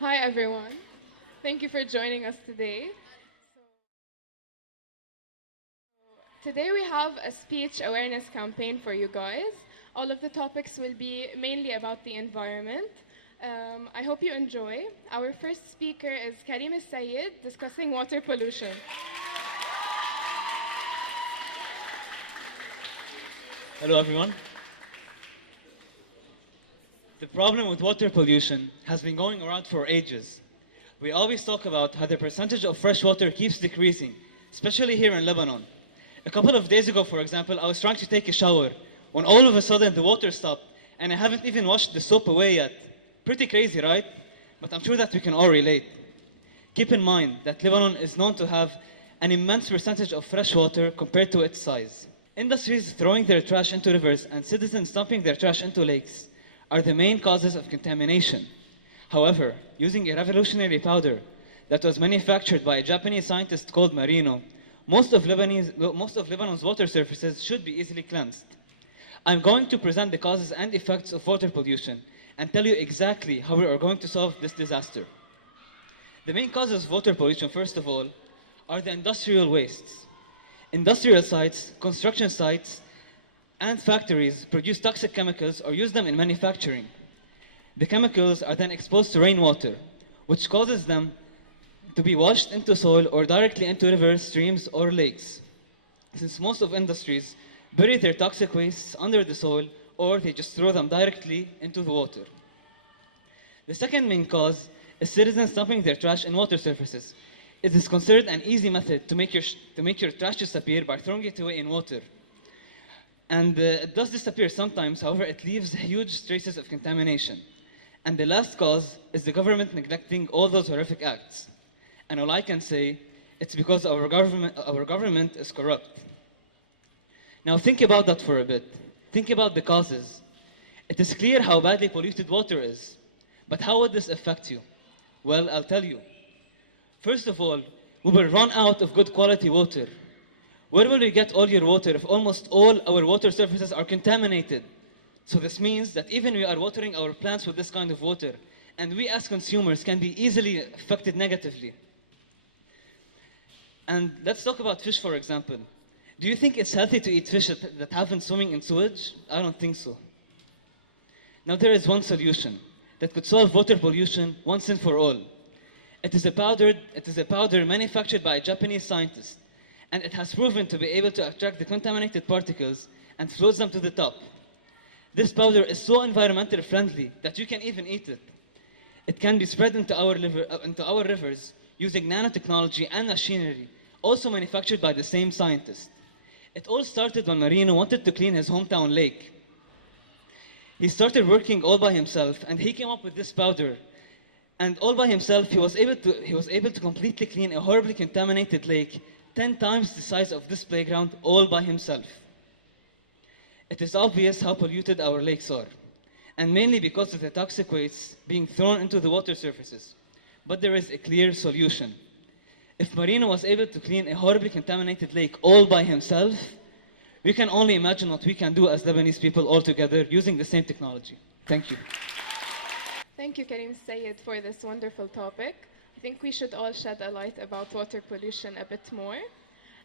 Hi, everyone. Thank you for joining us today. Today, we have a speech awareness campaign for you guys. All of the topics will be mainly about the environment. I hope you enjoy. Our first speaker is Karim Sayed discussing water pollution. Hello, everyone. The problem with water pollution has been going around for ages. We always talk about how the percentage of fresh water keeps decreasing, especially here in Lebanon. A couple of days ago, for example, I was trying to take a shower when all of a sudden the water stopped and I haven't even washed the soap away yet. Pretty crazy, right? But I'm sure that we can all relate. Keep in mind that Lebanon is known to have an immense percentage of fresh water compared to its size. Industries throwing their trash into rivers and citizens dumping their trash into lakes are the main causes of contamination. However, using a revolutionary powder that was manufactured by a Japanese scientist called Marino, most of Lebanon's water surfaces should be easily cleansed. I'm going to present the causes and effects of water pollution and tell you exactly how we are going to solve this disaster. The main causes of water pollution, first of all, are the industrial wastes. Industrial sites, construction sites, and factories produce toxic chemicals or use them in manufacturing. The chemicals are then exposed to rainwater, which causes them to be washed into soil or directly into rivers, streams, or lakes. Since most of industries bury their toxic wastes under the soil or they just throw them directly into the water. The second main cause is citizens dumping their trash in water surfaces. It is considered an easy method to make your trash disappear by throwing it away in water. And it does disappear sometimes, however, it leaves huge traces of contamination. And the last cause is the government neglecting all those horrific acts. And all I can say, it's because our government is corrupt. Now think about that for a bit. Think about the causes. It is clear how badly polluted water is. But how would this affect you? Well, I'll tell you. First of all, we will run out of good quality water. Where will we get all your water if almost all our water surfaces are contaminated? So this means that even we are watering our plants with this kind of water, and we as consumers can be easily affected negatively. And let's talk about fish, for example. Do you think it's healthy to eat fish that have been swimming in sewage? I don't think so. Now there is one solution that could solve water pollution once and for all. It is a powder manufactured by a Japanese scientist, and it has proven to be able to attract the contaminated particles and floats them to the top. This powder is so environmentally friendly that you can even eat it. It can be spread into into our rivers using nanotechnology and machinery, also manufactured by the same scientist. It all started when Marino wanted to clean his hometown lake. He started working all by himself and he came up with this powder. And all by himself, he was able to completely clean a horribly contaminated lake 10 times the size of this playground all by himself. It is obvious how polluted our lakes are, and mainly because of the toxic wastes being thrown into the water surfaces. But there is a clear solution. If Marino was able to clean a horribly contaminated lake all by himself, we can only imagine what we can do as Lebanese people all together using the same technology. Thank you. Thank you, Karim Sayed, for this wonderful topic. I think we should all shed a light about water pollution a bit more.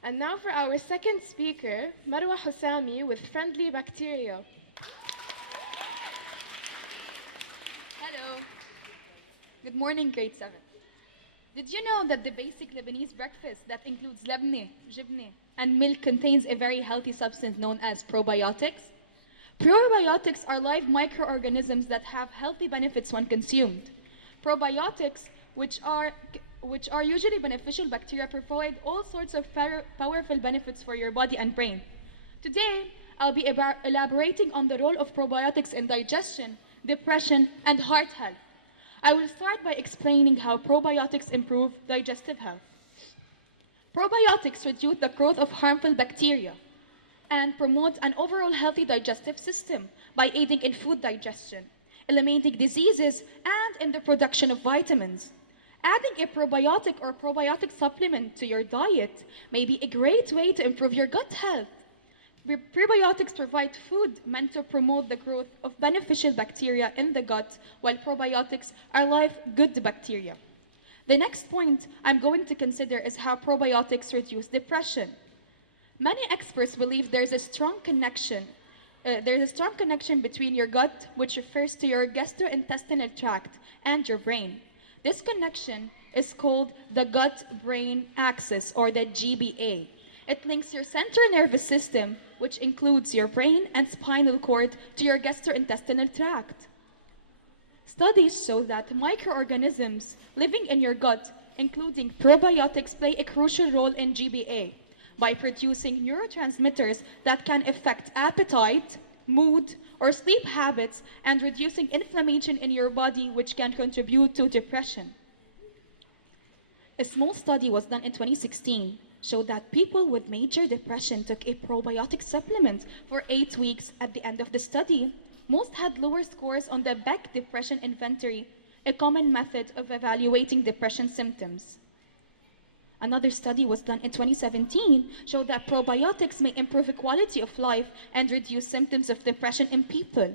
And now for our second speaker, Marwa Hosami with Friendly Bacteria. Hello. Good morning, grade 7. Did you know that the basic Lebanese breakfast that includes labne, jibne, and milk contains a very healthy substance known as probiotics? Probiotics are live microorganisms that have healthy benefits when consumed. Probiotics, which are usually beneficial bacteria, provide all sorts of powerful benefits for your body and brain. Today, I'll be elaborating on the role of probiotics in digestion, depression, and heart health. I will start by explaining how probiotics improve digestive health. Probiotics reduce the growth of harmful bacteria and promote an overall healthy digestive system by aiding in food digestion, eliminating diseases, and in the production of vitamins. Adding a probiotic or probiotic supplement to your diet may be a great way to improve your gut health. Prebiotics provide food meant to promote the growth of beneficial bacteria in the gut, while probiotics are live good bacteria. The next point I'm going to consider is how probiotics reduce depression. Many experts believe there's a strong connection between your gut, which refers to your gastrointestinal tract, and your brain. This connection is called the gut-brain axis, or the GBA. It links your central nervous system, which includes your brain and spinal cord, to your gastrointestinal tract. Studies show that microorganisms living in your gut, including probiotics, play a crucial role in GBA by producing neurotransmitters that can affect appetite, mood, or sleep habits, and reducing inflammation in your body, which can contribute to depression. A small study was done in 2016 showed that people with major depression took a probiotic supplement for 8 weeks. At the end of the study, most had lower scores on the Beck Depression Inventory, a common method of evaluating depression symptoms. Another study was done in 2017 showed that probiotics may improve the quality of life and reduce symptoms of depression in people.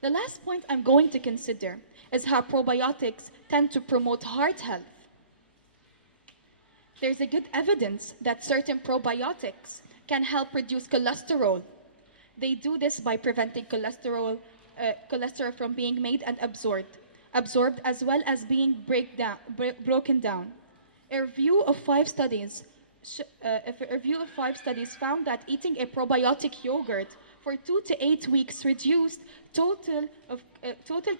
The last point I'm going to consider is how probiotics tend to promote heart health. There's a good evidence that certain probiotics can help reduce cholesterol. They do this by preventing cholesterol from being made and absorbed as well as being broken down. A review of 5 studies found that eating a probiotic yogurt for 2 to 8 weeks reduced total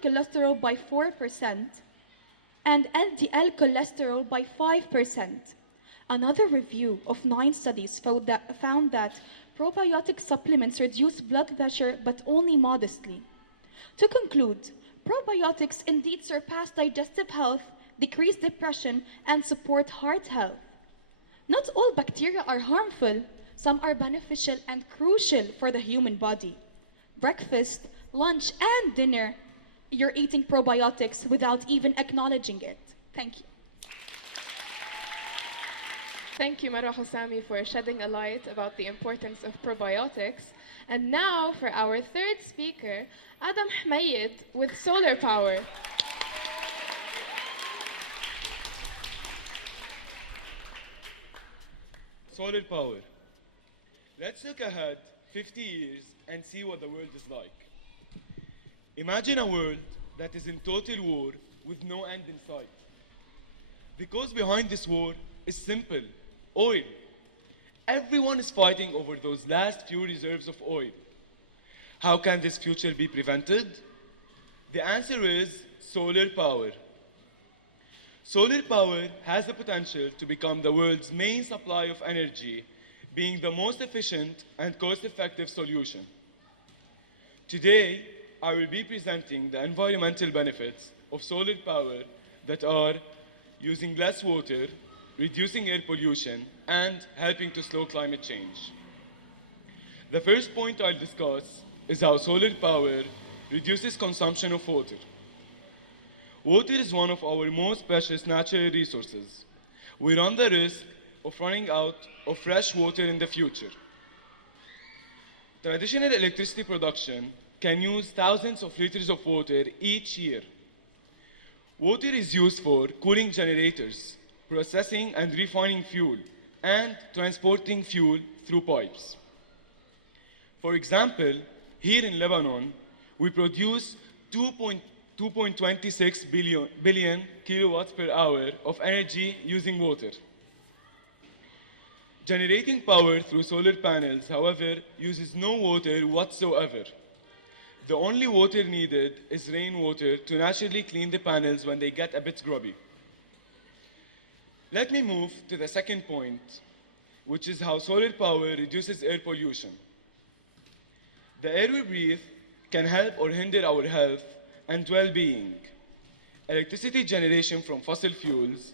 cholesterol by 4% and LDL cholesterol by 5%. Another review of 9 studies found that probiotic supplements reduce blood pressure, but only modestly. To conclude, probiotics indeed surpass digestive health, decrease depression, and support heart health. Not all bacteria are harmful. Some are beneficial and crucial for the human body. Breakfast, lunch, and dinner, you're eating probiotics without even acknowledging it. Thank you. Thank you, Marwa Hossami, for shedding a light about the importance of probiotics. And now for our third speaker, Adam Hmayed with solar power. Solar power. Let's look ahead 50 years and see what the world is like. Imagine a world that is in total war with no end in sight. The cause behind this war is simple: oil. Everyone is fighting over those last few reserves of oil. How can this future be prevented? The answer is solar power. Solar power has the potential to become the world's main supply of energy, being the most efficient and cost-effective solution. Today, I will be presenting the environmental benefits of solar power that are using less water, reducing air pollution, and helping to slow climate change. The first point I'll discuss is how solar power reduces consumption of water. Water is one of our most precious natural resources. We run the risk of running out of fresh water in the future. Traditional electricity production can use thousands of liters of water each year. Water is used for cooling generators, processing and refining fuel, and transporting fuel through pipes. For example, here in Lebanon, we produce 2.26 billion kilowatts per hour of energy using water. Generating power through solar panels, however, uses no water whatsoever. The only water needed is rainwater to naturally clean the panels when they get a bit grubby. Let me move to the second point, which is how solar power reduces air pollution. The air we breathe can help or hinder our health and well-being. Electricity generation from fossil fuels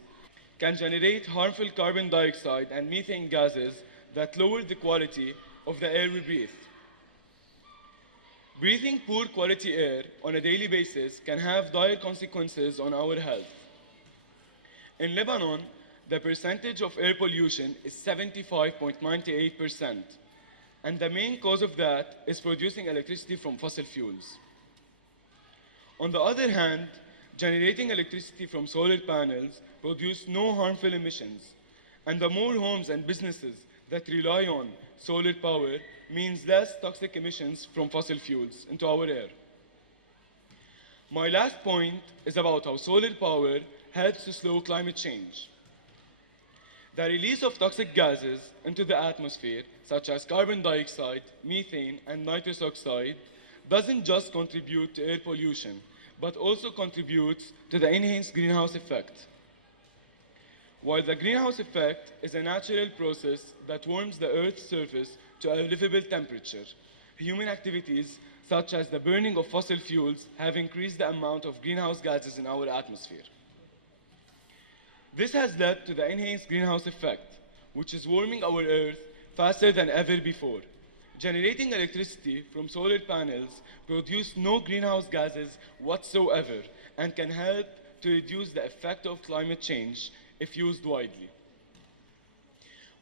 can generate harmful carbon dioxide and methane gases that lower the quality of the air we breathe. Breathing poor quality air on a daily basis can have dire consequences on our health. In Lebanon, the percentage of air pollution is 75.98%. And the main cause of that is producing electricity from fossil fuels. On the other hand, generating electricity from solar panels produce no harmful emissions. And the more homes and businesses that rely on solar power means less toxic emissions from fossil fuels into our air. My last point is about how solar power helps to slow climate change. The release of toxic gases into the atmosphere, such as carbon dioxide, methane, and nitrous oxide, doesn't just contribute to air pollution, but also contributes to the enhanced greenhouse effect. While the greenhouse effect is a natural process that warms the Earth's surface to a livable temperature, human activities such as the burning of fossil fuels have increased the amount of greenhouse gases in our atmosphere. This has led to the enhanced greenhouse effect, which is warming our Earth faster than ever before. Generating electricity from solar panels produce no greenhouse gases whatsoever and can help to reduce the effect of climate change if used widely.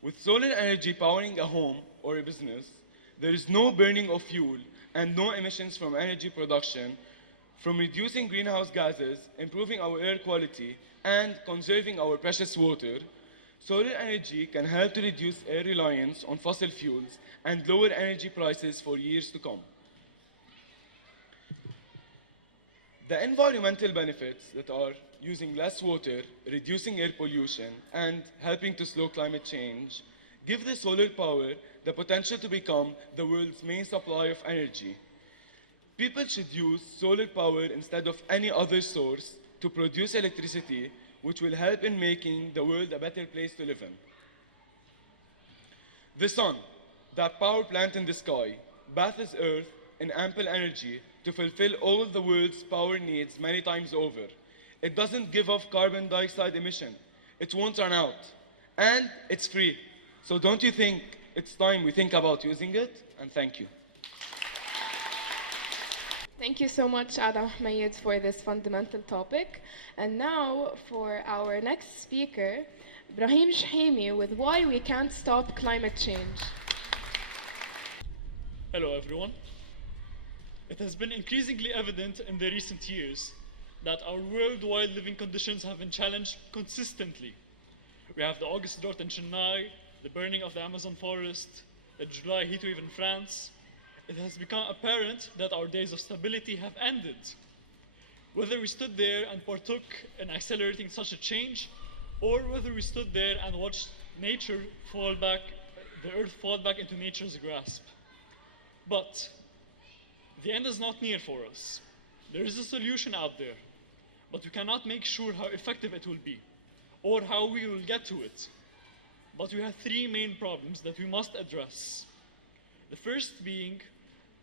With solar energy powering a home or a business, there is no burning of fuel and no emissions from energy production, from reducing greenhouse gases, improving our air quality, and conserving our precious water. Solar energy can help to reduce air reliance on fossil fuels and lower energy prices for years to come. The environmental benefits that are using less water, reducing air pollution, and helping to slow climate change give the solar power the potential to become the world's main supply of energy. People should use solar power instead of any other source to produce electricity, which will help in making the world a better place to live in. The sun, that power plant in the sky, bathes Earth in ample energy to fulfill all the world's power needs many times over. It doesn't give off carbon dioxide emission. It won't run out. And it's free. So don't you think it's time we think about using it? And thank you. Thank you so much, Adam Ahmed, for this fundamental topic. And now for our next speaker, Ibrahim Shahimi, with Why We Can't Stop Climate Change. Hello, everyone. It has been increasingly evident in the recent years that our worldwide living conditions have been challenged consistently. We have the August drought in Chennai, the burning of the Amazon forest, the July heatwave in France. It has become apparent that our days of stability have ended. Whether we stood there and partook in accelerating such a change, or whether we stood there and watched nature fall back, the earth fall back into nature's grasp. But the end is not near for us. There is a solution out there, but we cannot make sure how effective it will be, or how we will get to it. But we have three main problems that we must address. The first being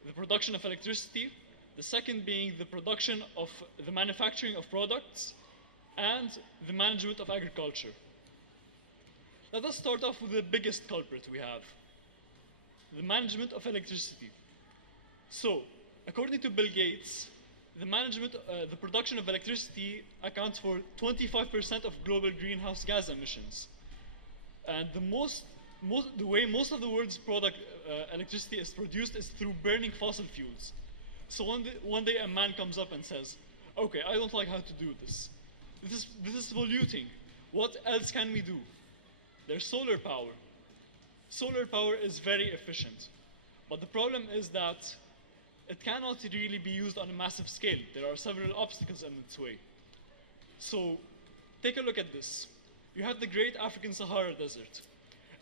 the production of electricity, the second being the production of the manufacturing of products, and the management of agriculture. Let us start off with the biggest culprit we have, the management of electricity. So, according to Bill Gates, the production of electricity accounts for 25% of global greenhouse gas emissions. And the way most of the world's electricity is produced is through burning fossil fuels. So one day a man comes up and says, okay, I don't like how to do this. This is polluting. What else can we do? There's solar power. Solar power is very efficient. But the problem is that it cannot really be used on a massive scale. There are several obstacles in its way. So take a look at this. You have the Great African Sahara Desert.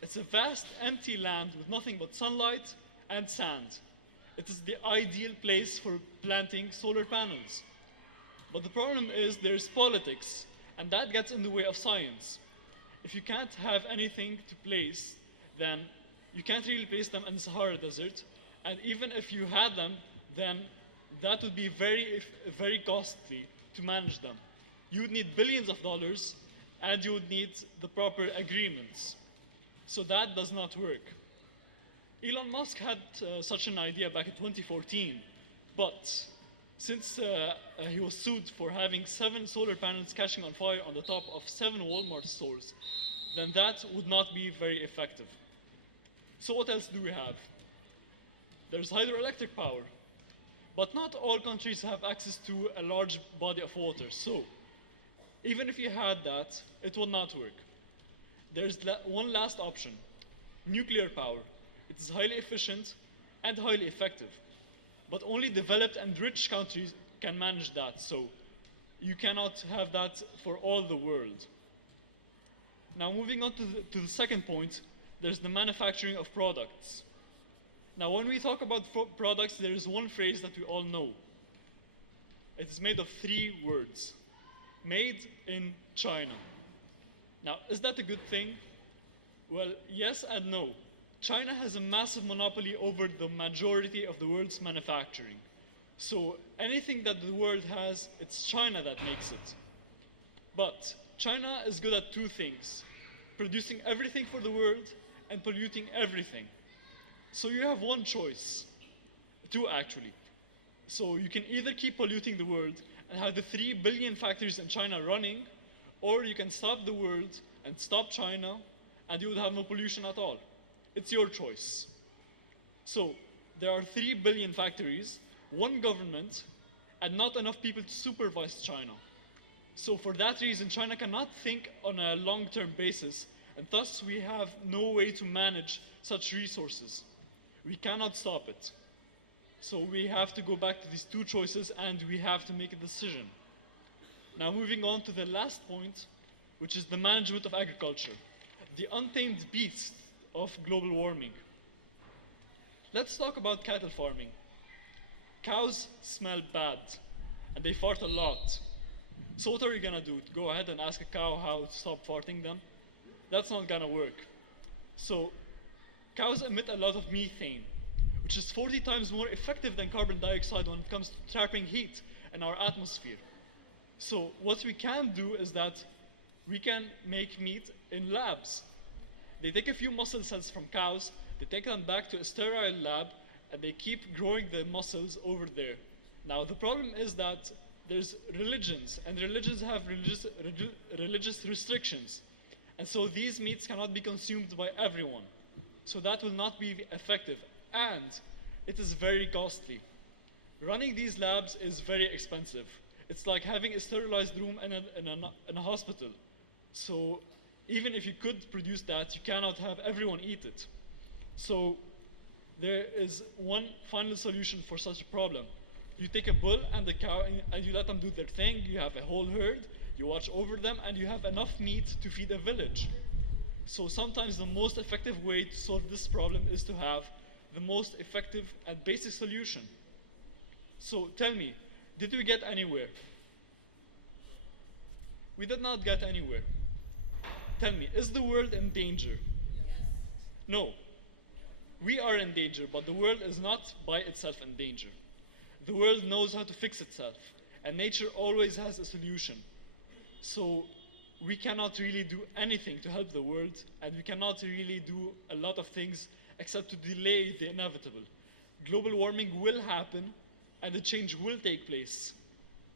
It's a vast, empty land with nothing but sunlight and sand. It is the ideal place for planting solar panels. But the problem is there's politics, and that gets in the way of science. If you can't have anything to place, then you can't really place them in the Sahara Desert. And even if you had them, then that would be very costly to manage them. You would need billions of dollars, and you would need the proper agreements. So that does not work. Elon Musk had such an idea back in 2014, but since he was sued for having 7 solar panels catching on fire on the top of 7 Walmart stores, then that would not be very effective. So what else do we have? There's hydroelectric power. But not all countries have access to a large body of water. So, even if you had that, it will not work. There's one last option, nuclear power. It is highly efficient and highly effective. But only developed and rich countries can manage that. So, you cannot have that for all the world. Now, moving on to the second point, there's the manufacturing of products. Now, when we talk about products, there is one phrase that we all know. It is made of 3 words. Made in China. Now, is that a good thing? Well, yes and no. China has a massive monopoly over the majority of the world's manufacturing. So anything that the world has, it's China that makes it. But China is good at 2 things: producing everything for the world and polluting everything. So you have one choice, 2 actually. So you can either keep polluting the world and have the 3 billion factories in China running, or you can stop the world and stop China, and you would have no pollution at all. It's your choice. So there are 3 billion factories, 1 government, and not enough people to supervise China. So for that reason, China cannot think on a long-term basis, and thus we have no way to manage such resources. We cannot stop it. So we have to go back to these 2 choices, and we have to make a decision. Now, moving on to the last point, which is the management of agriculture, the untamed beast of global warming. Let's talk about cattle farming. Cows smell bad, and they fart a lot. So what are you gonna do? Go ahead and ask a cow how to stop farting them? That's not gonna work. So cows emit a lot of methane, which is 40 times more effective than carbon dioxide when it comes to trapping heat in our atmosphere. So what we can do is that we can make meat in labs. They take a few muscle cells from cows, they take them back to a sterile lab, and they keep growing the muscles over there. Now the problem is that there's religions, and religions have religious restrictions. And so these meats cannot be consumed by everyone. So that will not be effective, and it is very costly. Running these labs is very expensive. It's like having a sterilized room in a hospital. So even if you could produce that, you cannot have everyone eat it. So there is one final solution for such a problem. You take a bull and a cow and you let them do their thing. You have a whole herd, you watch over them, and you have enough meat to feed a village. So sometimes the most effective way to solve this problem is to have the most effective and basic solution. So tell me, did we get anywhere? We did not get anywhere. Tell me, is the world in danger? No. We are in danger, but the world is not by itself in danger. The world knows how to fix itself, and nature always has a solution. So we cannot really do anything to help the world, and we cannot really do a lot of things except to delay the inevitable. Global warming will happen, and the change will take place.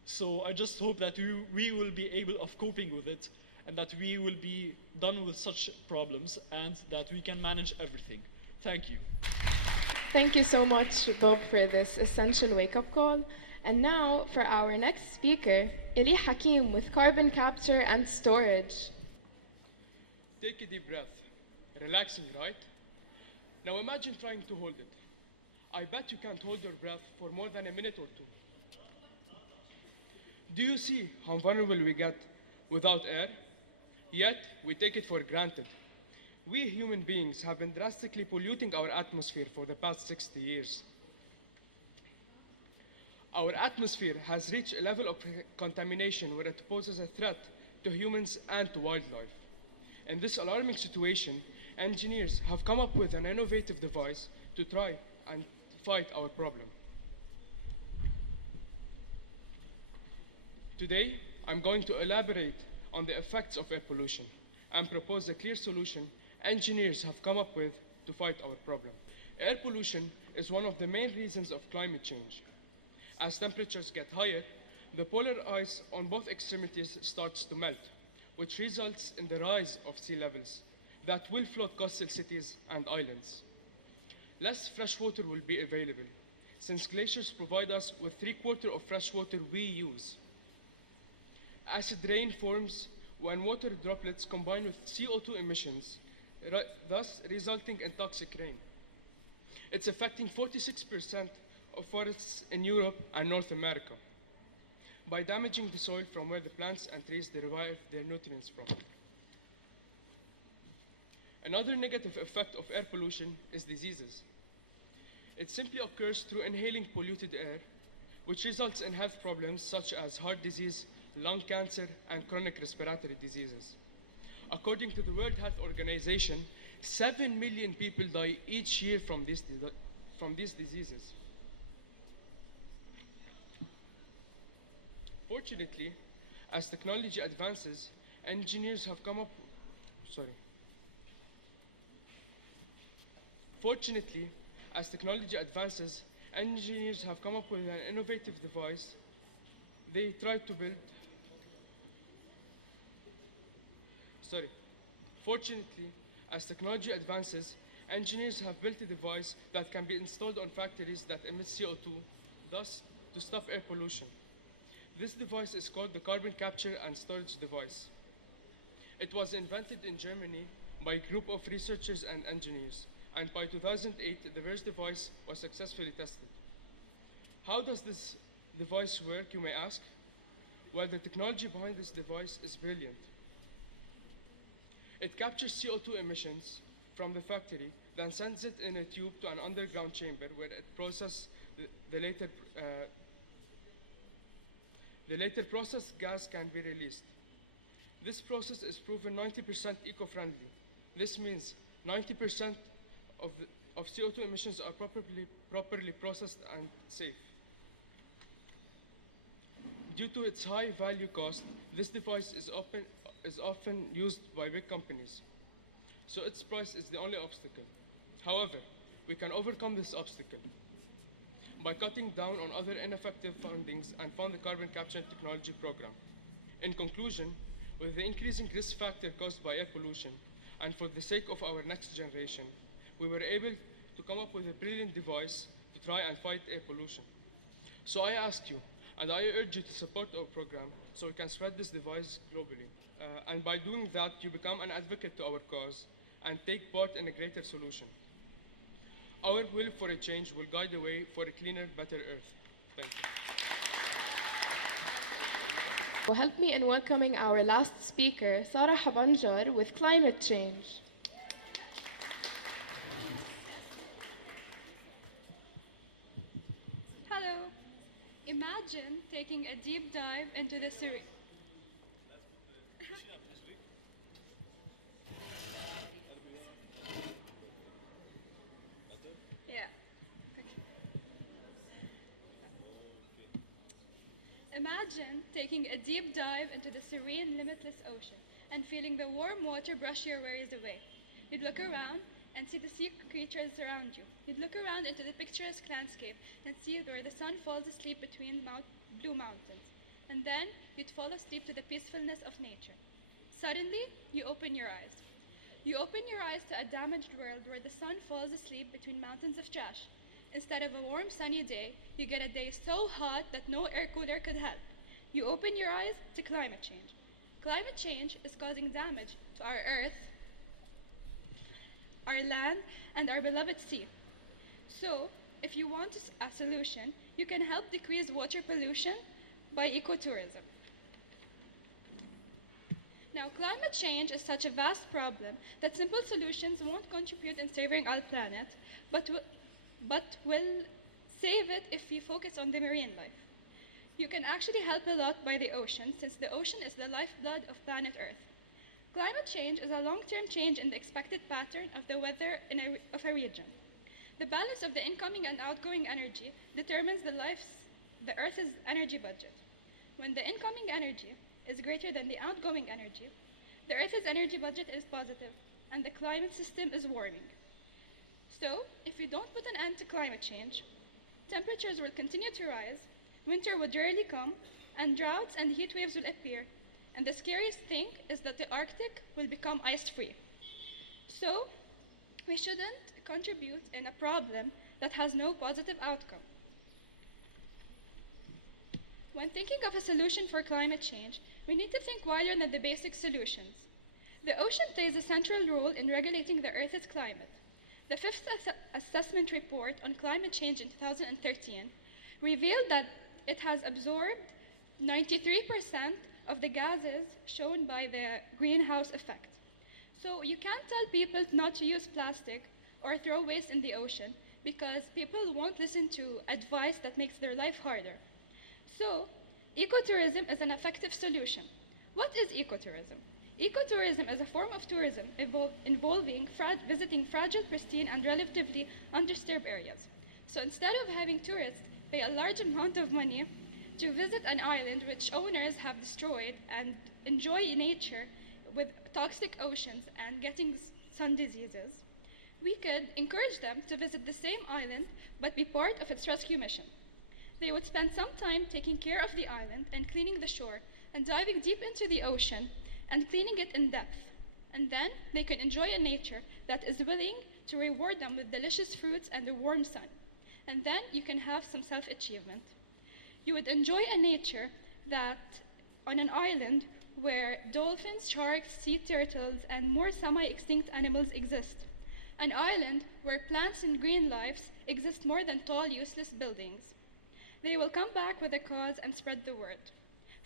So I just hope that we will be able of coping with it, and that we will be done with such problems, and that we can manage everything. Thank you. Thank you so much, Bob, for this essential wake-up call. And now for our next speaker, Eli Hakim with carbon capture and storage. Take a deep breath. Relaxing, right? Now imagine trying to hold it. I bet you can't hold your breath for more than a minute or 2. Do you see how vulnerable we get without air? Yet, we take it for granted. We human beings have been drastically polluting our atmosphere for the past 60 years. Our atmosphere has reached a level of contamination where it poses a threat to humans and to wildlife. In this alarming situation, engineers have come up with an innovative device to try and fight our problem. Today, I'm going to elaborate on the effects of air pollution and propose a clear solution engineers have come up with to fight our problem. Air pollution is one of the main reasons of climate change. As temperatures get higher, the polar ice on both extremities starts to melt, which results in the rise of sea levels that will flood coastal cities and islands. less fresh water will be available, since glaciers provide us with 3/4 of fresh water we use. Acid rain forms when water droplets combine with CO2 emissions, thus resulting in toxic rain. It's affecting 46% of forests in Europe and North America by damaging the soil from where the plants and trees derive their nutrients from. Another negative effect of air pollution is diseases. It simply occurs through inhaling polluted air, which results in health problems such as heart disease, lung cancer, and chronic respiratory diseases. According to the World Health Organization, 7 million people die each year from these diseases. Fortunately, as technology advances, engineers have come up Fortunately, as technology advances, engineers have come up with an innovative device they tried to build. Fortunately, as technology advances, engineers have built a device that can be installed on factories that emit CO2, thus to stop air pollution. This device is called the Carbon Capture and Storage Device. It was invented in Germany by a group of researchers and engineers, and by 2008, the first device was successfully tested. How does this device work, you may ask? Well, the technology behind this device is brilliant. It captures CO2 emissions from the factory, then sends it in a tube to an underground chamber where it processes the later processed gas can be released. This process is proven 90% eco-friendly. This means 90% of CO2 emissions are properly processed and safe. Due to its high value cost, this device is often used by big companies, so its price is the only obstacle. However, we can overcome this obstacle by cutting down on other ineffective fundings and fund the carbon capture technology program. In conclusion, with the increasing risk factor caused by air pollution, and for the sake of our next generation, we were able to come up with a brilliant device to try and fight air pollution. So I ask you, and I urge you to support our program so we can spread this device globally. And by doing that, you become an advocate to our cause and take part in a greater solution. Our will for a change will guide the way for a cleaner, better Earth. Thank you. Will help me in welcoming our last speaker, Sarah Habanjar, with climate change. Hello. Imagine taking a deep dive into the Syrian. Yeah. Imagine taking a deep dive into the serene, limitless ocean and feeling the warm water brush your worries away. You'd look around and see the sea creatures around you. You'd look around into the picturesque landscape and see where the sun falls asleep between blue mountains. And then you'd fall asleep to the peacefulness of nature. Suddenly, you open your eyes. You open your eyes to a damaged world where the sun falls asleep between mountains of trash. Instead of a warm, sunny day, you get a day so hot that no air cooler could help. You open your eyes to climate change. Climate change is causing damage to our Earth, our land, and our beloved sea. So, if you want a solution, you can help decrease water pollution by ecotourism. Now, climate change is such a vast problem that simple solutions won't contribute in saving our planet, but will save it if we focus on the marine life. You can actually help a lot by the ocean, since the ocean is the lifeblood of planet Earth. Climate change is a long-term change in the expected pattern of the weather of a region. The balance of the incoming and outgoing energy determines the Earth's energy budget. When the incoming energy is greater than the outgoing energy, the Earth's energy budget is positive, and the climate system is warming. So, if we don't put an end to climate change, temperatures will continue to rise, winter would rarely come, and droughts and heat waves will appear. And the scariest thing is that the Arctic will become ice-free. So, we shouldn't contribute in a problem that has no positive outcome. When thinking of a solution for climate change, we need to think wider than the basic solutions. The ocean plays a central role in regulating the Earth's climate. The fifth assessment report on climate change in 2013 revealed that it has absorbed 93% of the gases shown by the greenhouse effect. So you can't tell people not to use plastic or throw waste in the ocean because people won't listen to advice that makes their life harder. So, ecotourism is an effective solution. What is ecotourism? Ecotourism is a form of tourism involving visiting fragile, pristine, and relatively undisturbed areas. So instead of having tourists pay a large amount of money to visit an island which owners have destroyed and enjoy nature with toxic oceans and getting sun diseases, we could encourage them to visit the same island but be part of its rescue mission. They would spend some time taking care of the island and cleaning the shore and diving deep into the ocean and cleaning it in depth. And then they can enjoy a nature that is willing to reward them with delicious fruits and a warm sun. And then you can have some self-achievement. You would enjoy a nature that on an island where dolphins, sharks, sea turtles, and more semi-extinct animals exist. An island where plants and green lives exist more than tall, useless buildings. They will come back with a cause and spread the word.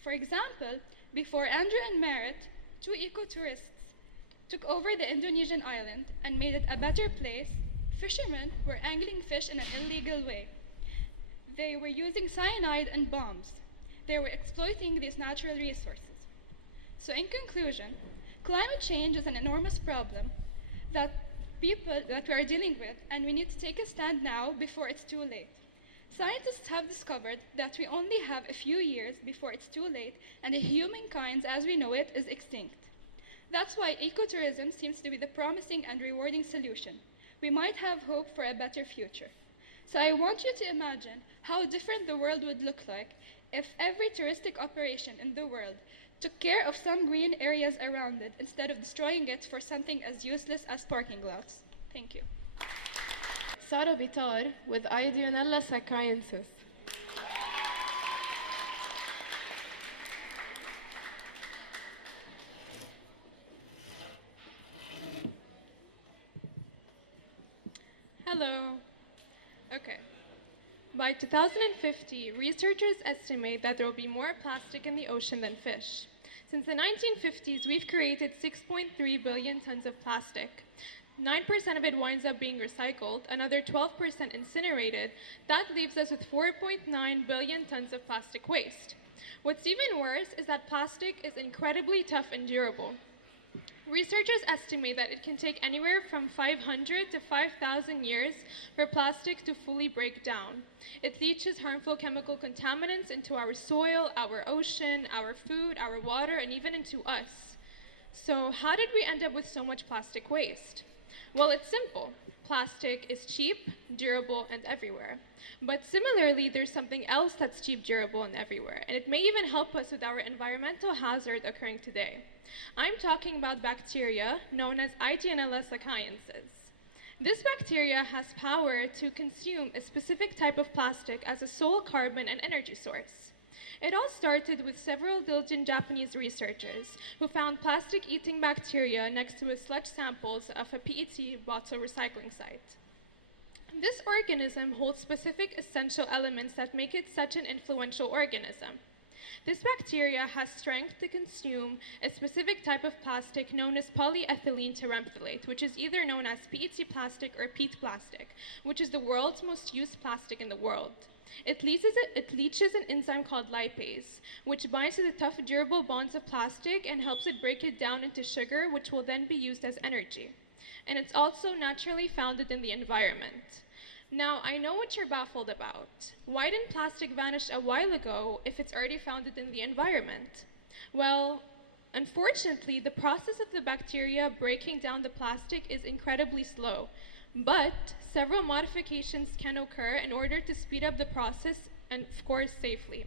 For example, before Andrew and Merritt, two ecotourists took over the Indonesian island and made it a better place, fishermen were angling fish in an illegal way. They were using cyanide and bombs. They were exploiting these natural resources. So in conclusion, climate change is an enormous problem that we are dealing with, and we need to take a stand now before it's too late. Scientists have discovered that we only have a few years before it's too late and humankind as we know it is extinct. That's why ecotourism seems to be the promising and rewarding solution. We might have hope for a better future. So I want you to imagine how different the world would look like if every touristic operation in the world took care of some green areas around it instead of destroying it for something as useless as parking lots. Thank you. Sara Bitar with Ideonella saccharensis. Hello. Okay. By 2050, researchers estimate that there will be more plastic in the ocean than fish. Since the 1950s, we've created 6.3 billion tons of plastic. 9% of it winds up being recycled, another 12% incinerated. That leaves us with 4.9 billion tons of plastic waste. What's even worse is that plastic is incredibly tough and durable. Researchers estimate that it can take anywhere from 500 to 5,000 years for plastic to fully break down. It leaches harmful chemical contaminants into our soil, our ocean, our food, our water, and even into us. So how did we end up with so much plastic waste? Well, it's simple. Plastic is cheap, durable, and everywhere. But similarly, there's something else that's cheap, durable, and everywhere, and it may even help us with our environmental hazard occurring today. I'm talking about bacteria known as Ideonella saccharensis. This bacteria has power to consume a specific type of plastic as a sole carbon and energy source. It all started with several diligent Japanese researchers who found plastic-eating bacteria next to a sludge samples of a PET bottle recycling site. This organism holds specific essential elements that make it such an influential organism. This bacteria has strength to consume a specific type of plastic known as polyethylene terephthalate, which is either known as PET plastic or PET plastic, which is the world's most used plastic in the world. It leaches an enzyme called lipase, which binds to the tough, durable bonds of plastic and helps it break it down into sugar, which will then be used as energy. And it's also naturally founded in the environment. Now, I know what you're baffled about. Why didn't plastic vanish a while ago if it's already founded in the environment? Well, unfortunately, the process of the bacteria breaking down the plastic is incredibly slow. But several modifications can occur in order to speed up the process and, of course, safely.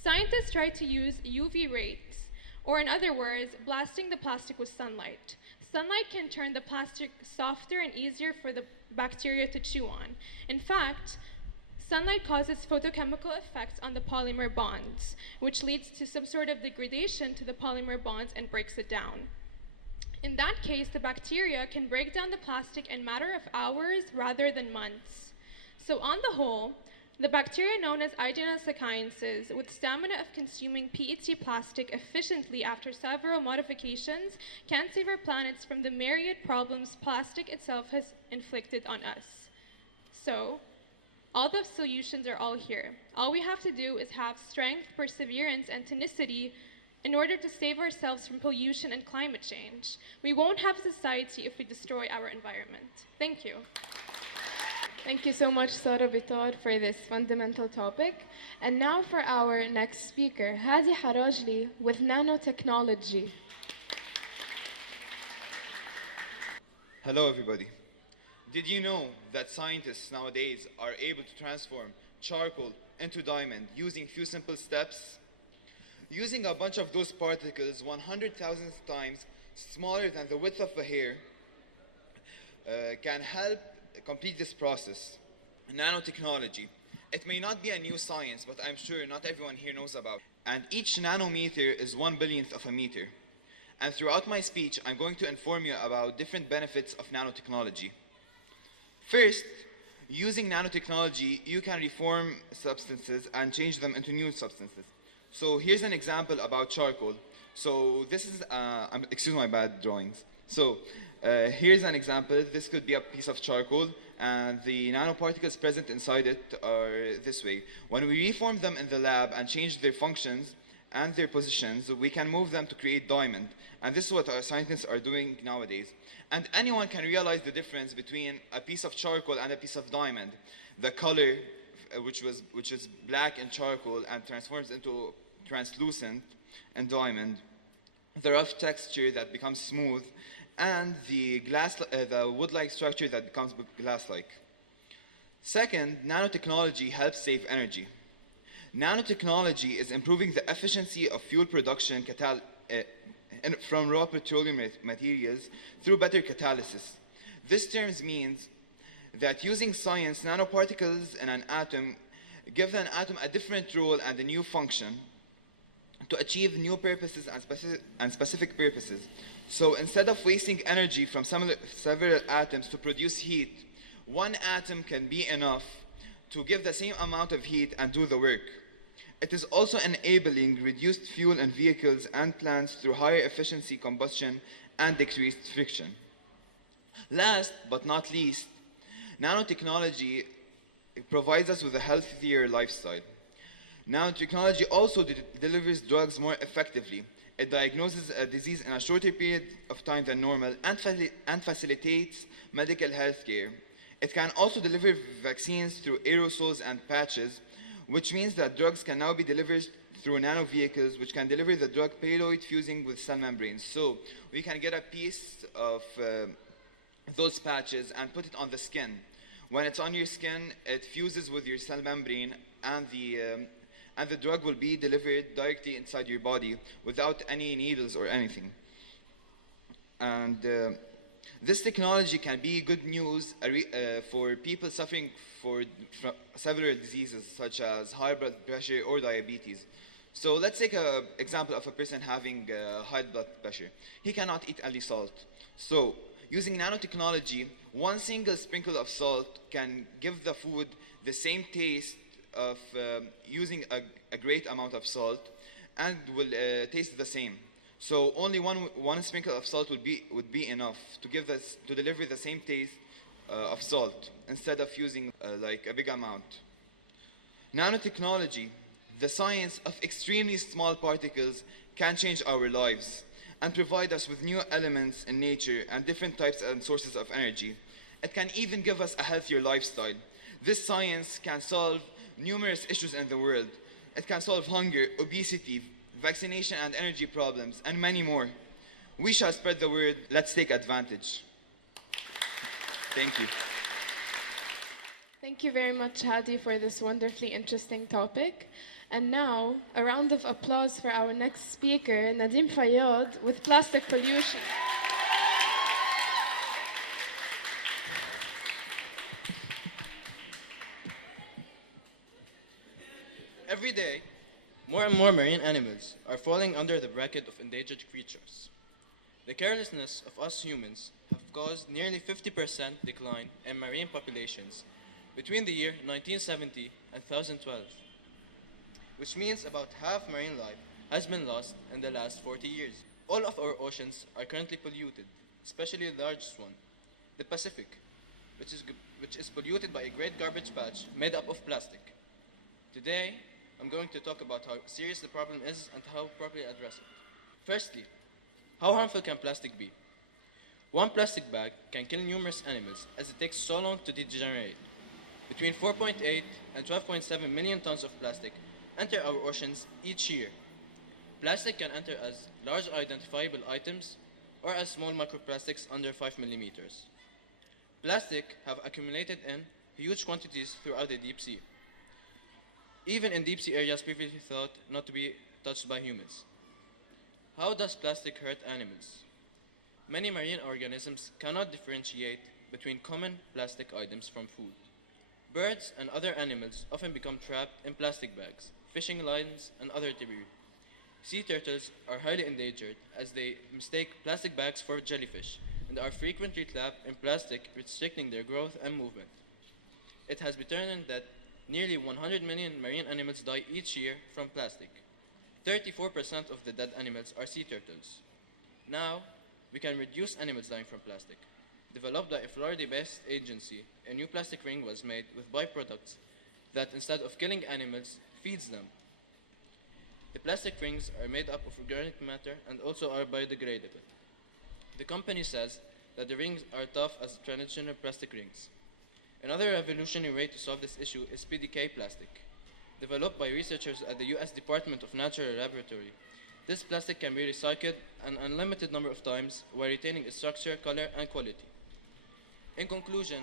Scientists try to use UV rays, or in other words, blasting the plastic with sunlight. Sunlight can turn the plastic softer and easier for the bacteria to chew on. In fact, sunlight causes photochemical effects on the polymer bonds, which leads to some sort of degradation to the polymer bonds and breaks it down. In that case, the bacteria can break down the plastic in a matter of hours rather than months. So on the whole, the bacteria known as Aedenosacchaenses, with stamina of consuming PET plastic efficiently after several modifications, can save our planets from the myriad problems plastic itself has inflicted on us. So, all the solutions are all here. All we have to do is have strength, perseverance, and tenacity in order to save ourselves from pollution and climate change. We won't have society if we destroy our environment. Thank you. Thank you so much, Sara Bittar, for this fundamental topic. And now for our next speaker, Hadi Harajli with nanotechnology. Hello, everybody. Did you know that scientists nowadays are able to transform charcoal into diamond using few simple steps? Using a bunch of those particles 100,000 times smaller than the width of a hair can help complete this process. Nanotechnology. It may not be a new science, but I'm sure not everyone here knows about it. And each nanometer is 1/1000th of a meter. And throughout my speech, I'm going to inform you about different benefits of nanotechnology. First, using nanotechnology, you can reform substances and change them into new substances. So here's an example about charcoal. So this is, excuse my bad drawings. So here's an example. This could be a piece of charcoal, and the nanoparticles present inside it are this way. When we reform them in the lab and change their functions and their positions, we can move them to create diamond. And this is what our scientists are doing nowadays. And anyone can realize the difference between a piece of charcoal and a piece of diamond. The color, which is black in charcoal and transforms into translucent in diamond, the rough texture that becomes smooth, and the wood-like structure that becomes glass-like. Second, nanotechnology helps save energy. Nanotechnology is improving the efficiency of fuel production from raw petroleum materials through better catalysis. This term means that using science, nanoparticles in an atom give an atom a different role and a new function to achieve new purposes and specific purposes. So instead of wasting energy from several atoms to produce heat, one atom can be enough to give the same amount of heat and do the work. It is also enabling reduced fuel in vehicles and plants through higher efficiency combustion and decreased friction. Last but not least, nanotechnology provides us with a healthier lifestyle. Nanotechnology also delivers drugs more effectively. It diagnoses a disease in a shorter period of time than normal and facilitates medical health care. It can also deliver vaccines through aerosols and patches, which means that drugs can now be delivered through nano vehicles, which can deliver the drug payload fusing with cell membranes. So we can get a piece of those patches and put it on the skin. When it's on your skin, it fuses with your cell membrane, and the drug will be delivered directly inside your body without any needles or anything. And this technology can be good news for people suffering from several diseases such as high blood pressure or diabetes. So let's take an example of a person having high blood pressure. He cannot eat any salt. So using nanotechnology, one single sprinkle of salt can give the food the same taste of using a great amount of salt, and will taste the same. So only one sprinkle of salt would be enough to deliver the same taste of salt instead of using like a big amount. Nanotechnology, the science of extremely small particles, can change our lives and provide us with new elements in nature and different types and sources of energy. It can even give us a healthier lifestyle. This science can solve numerous issues in the world. It can solve hunger, obesity, vaccination and energy problems, and many more. We shall spread the word. Let's take advantage. Thank you. Thank you very much, Hadi, for this wonderfully interesting topic. And now, a round of applause for our next speaker, Nadim Fayyad, with plastic pollution. More and more marine animals are falling under the bracket of endangered creatures. The carelessness of us humans have caused nearly 50% decline in marine populations between the year 1970 and 2012, which means about half marine life has been lost in the last 40 years. All of our oceans are currently polluted, especially the largest one, the Pacific, which is polluted by a great garbage patch made up of plastic. Today, I'm going to talk about how serious the problem is and how to properly address it. Firstly, how harmful can plastic be? One plastic bag can kill numerous animals as it takes so long to degenerate. Between 4.8 and 12.7 million tons of plastic enter our oceans each year. Plastic can enter as large identifiable items or as small microplastics under 5 millimeters. Plastic have accumulated in huge quantities throughout the deep sea, even in deep sea areas previously thought not to be touched by humans. How does plastic hurt animals? Many marine organisms cannot differentiate between common plastic items from food. Birds and other animals often become trapped in plastic bags, fishing lines, and other debris. Sea turtles are highly endangered as they mistake plastic bags for jellyfish and are frequently trapped in plastic, restricting their growth and movement. It has been determined that nearly 100 million marine animals die each year from plastic. 34% of the dead animals are sea turtles. Now, we can reduce animals dying from plastic. Developed by a Florida-based agency, a new plastic ring was made with byproducts that, instead of killing animals, feeds them. The plastic rings are made up of organic matter and also are biodegradable. The company says that the rings are tough as traditional plastic rings. Another revolutionary way to solve this issue is PDK plastic. Developed by researchers at the US Department of Natural Laboratory, this plastic can be recycled an unlimited number of times while retaining its structure, color, and quality. In conclusion,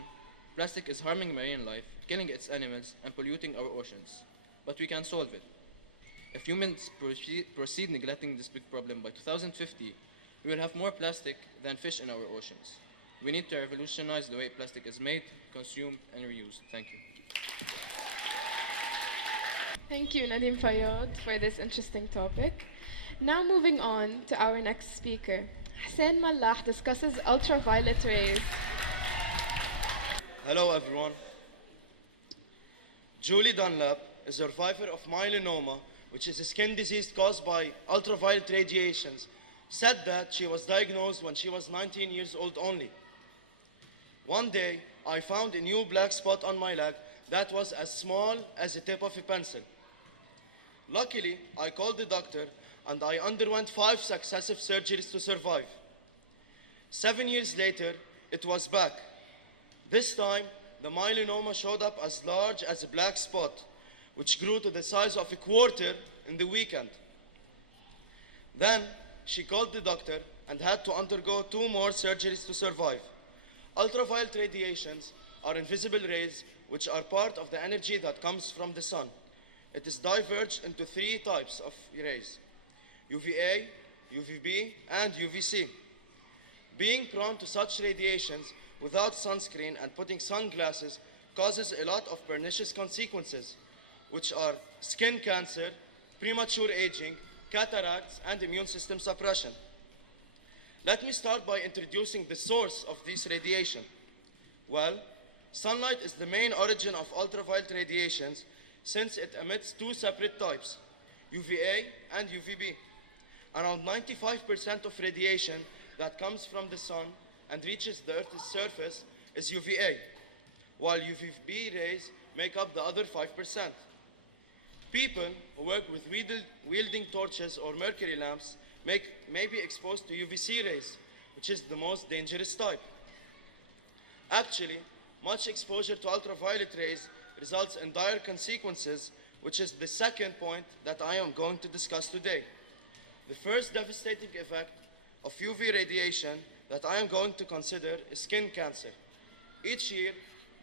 plastic is harming marine life, killing its animals, and polluting our oceans. But we can solve it. If humans proceed neglecting this big problem, by 2050, we will have more plastic than fish in our oceans. We need to revolutionize the way plastic is made, consumed, and reused. Thank you. Thank you, Nadim Fayyad, for this interesting topic. Now moving on to our next speaker. Hussein Mallah discusses ultraviolet rays. Hello everyone. Julie Dunlap is a survivor of melanoma, which is a skin disease caused by ultraviolet radiations. Said that she was diagnosed when she was 19 years old only. One day, I found a new black spot on my leg that was as small as the tip of a pencil. Luckily, I called the doctor and I underwent 5 successive surgeries to survive. 7 years later, it was back. This time, the melanoma showed up as large as a black spot, which grew to the size of a quarter in the weekend. Then, she called the doctor and had to undergo 2 more surgeries to survive. Ultraviolet radiations are invisible rays which are part of the energy that comes from the sun. It is diverged into 3 types of rays: UVA, UVB, and UVC. Being prone to such radiations without sunscreen and putting sunglasses causes a lot of pernicious consequences, which are skin cancer, premature aging, cataracts, and immune system suppression. Let me start by introducing the source of this radiation. Well, sunlight is the main origin of ultraviolet radiations since it emits 2 separate types, UVA and UVB. Around 95% of radiation that comes from the sun and reaches the Earth's surface is UVA, while UVB rays make up the other 5%. People who work with wielding torches or mercury lamps may be exposed to UVC rays, which is the most dangerous type. Actually, much exposure to ultraviolet rays results in dire consequences, which is the second point that I am going to discuss today. The first devastating effect of UV radiation that I am going to consider is skin cancer. Each year,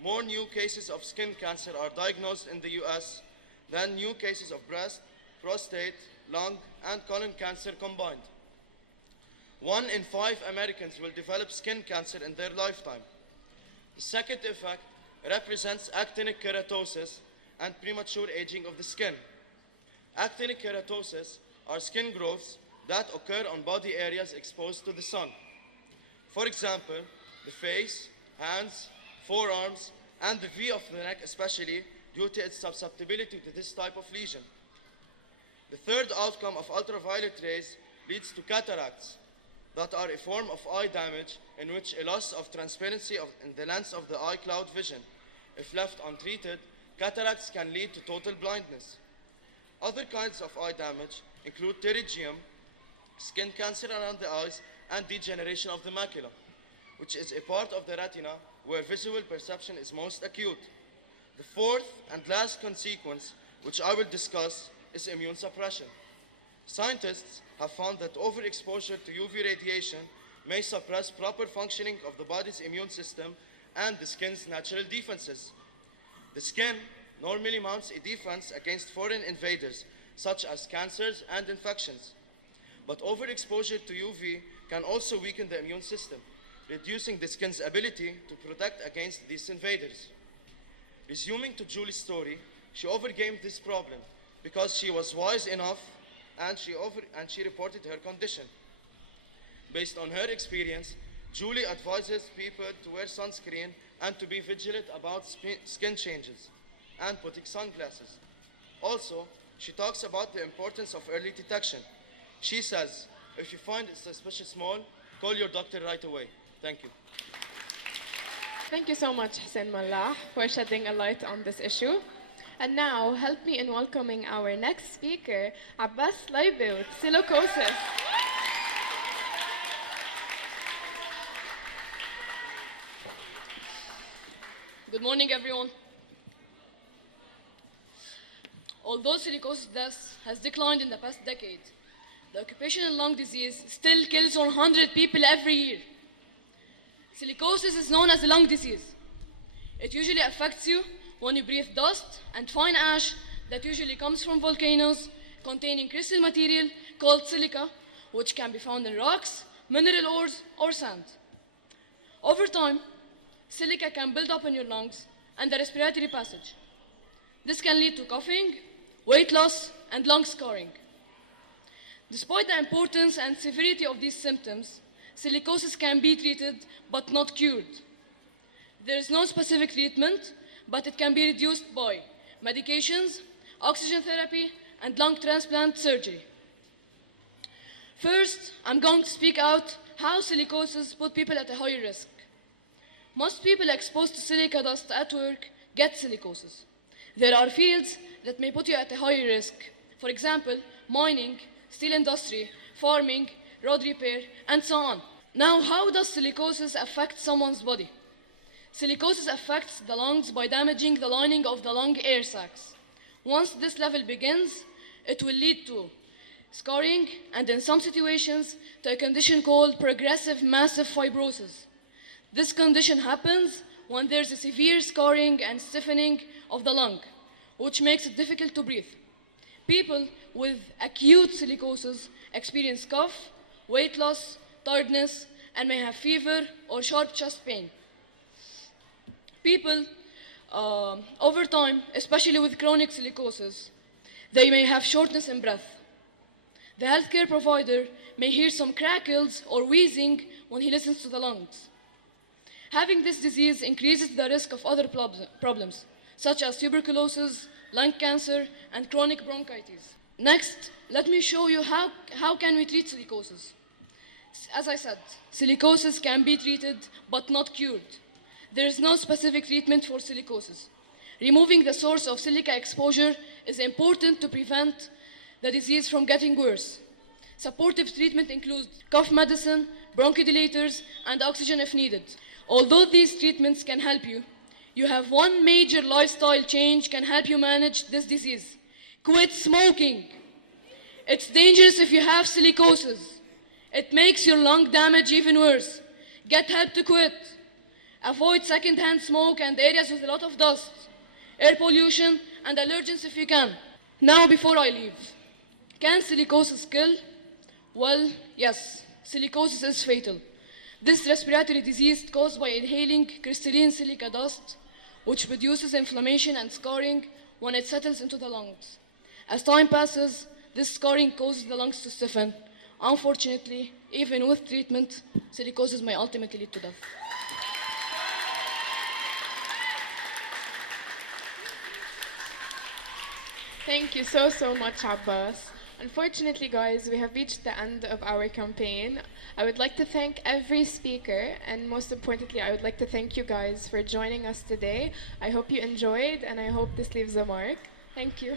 more new cases of skin cancer are diagnosed in the US than new cases of breast, prostate, lung, and colon cancer combined. 1 in 5 Americans will develop skin cancer in their lifetime. The second effect represents actinic keratosis and premature aging of the skin. Actinic keratosis are skin growths that occur on body areas exposed to the sun. For example, the face, hands, forearms, and the V of the neck especially due to its susceptibility to this type of lesion. The third outcome of ultraviolet rays leads to cataracts that are a form of eye damage in which a loss of transparency in the lens of the eye cloud vision. If left untreated, cataracts can lead to total blindness. Other kinds of eye damage include pterygium, skin cancer around the eyes, and degeneration of the macula, which is a part of the retina where visual perception is most acute. The fourth and last consequence, which I will discuss, is immune suppression. Scientists have found that overexposure to UV radiation may suppress proper functioning of the body's immune system and the skin's natural defenses. The skin normally mounts a defense against foreign invaders, such as cancers and infections. But overexposure to UV can also weaken the immune system, reducing the skin's ability to protect against these invaders. Resuming to Julie's story, she overcame this problem because she was wise enough and she reported her condition. Based on her experience, Julie advises people to wear sunscreen and to be vigilant about skin changes and putting sunglasses. Also, she talks about the importance of early detection. She says, if you find a suspicious mole, call your doctor right away. Thank you. Thank you so much, Hussein Mallah, for shedding a light on this issue. And now, help me in welcoming our next speaker, Abbas Laibe with silicosis. Good morning, everyone. Although silicosis deaths has declined in the past decade, the occupational lung disease still kills 100 people every year. Silicosis is known as a lung disease. It usually affects you when you breathe dust and fine ash that usually comes from volcanoes containing crystal material called silica, which can be found in rocks, mineral ores, or sand. Over time, silica can build up in your lungs and the respiratory passage. This can lead to coughing, weight loss, and lung scarring. Despite the importance and severity of these symptoms, silicosis can be treated but not cured. There is no specific treatment, but it can be reduced by medications, oxygen therapy, and lung transplant surgery. First, I'm going to speak out how silicosis put people at a higher risk. Most people exposed to silica dust at work get silicosis. There are fields that may put you at a higher risk. For example, mining, steel industry, farming, road repair, and so on. Now, how does silicosis affect someone's body? Silicosis affects the lungs by damaging the lining of the lung air sacs. Once this level begins, it will lead to scarring and, in some situations, to a condition called progressive massive fibrosis. This condition happens when there's a severe scarring and stiffening of the lung, which makes it difficult to breathe. People with acute silicosis experience cough, weight loss, tiredness, and may have fever or sharp chest pain. People, over time, especially with chronic silicosis, they may have shortness in breath. The healthcare provider may hear some crackles or wheezing when he listens to the lungs. Having this disease increases the risk of other problems, such as tuberculosis, lung cancer, and chronic bronchitis. Next, let me show you how can we treat silicosis. As I said, silicosis can be treated but not cured. There is no specific treatment for silicosis. Removing the source of silica exposure is important to prevent the disease from getting worse. Supportive treatment includes cough medicine, bronchodilators, and oxygen if needed. Although these treatments can help you, you have one major lifestyle change can help you manage this disease. Quit smoking. It's dangerous if you have silicosis. It makes your lung damage even worse. Get help to quit. Avoid secondhand smoke and areas with a lot of dust, air pollution, and allergens if you can. Now, before I leave, can silicosis kill? Well, yes, silicosis is fatal. This respiratory disease is caused by inhaling crystalline silica dust, which produces inflammation and scarring when it settles into the lungs. As time passes, this scarring causes the lungs to stiffen. Unfortunately, even with treatment, silicosis may ultimately lead to death. Thank you so much, Abbas. Unfortunately, guys, we have reached the end of our campaign. I would like to thank every speaker, and most importantly, I would like to thank you guys for joining us today. I hope you enjoyed, and I hope this leaves a mark. Thank you.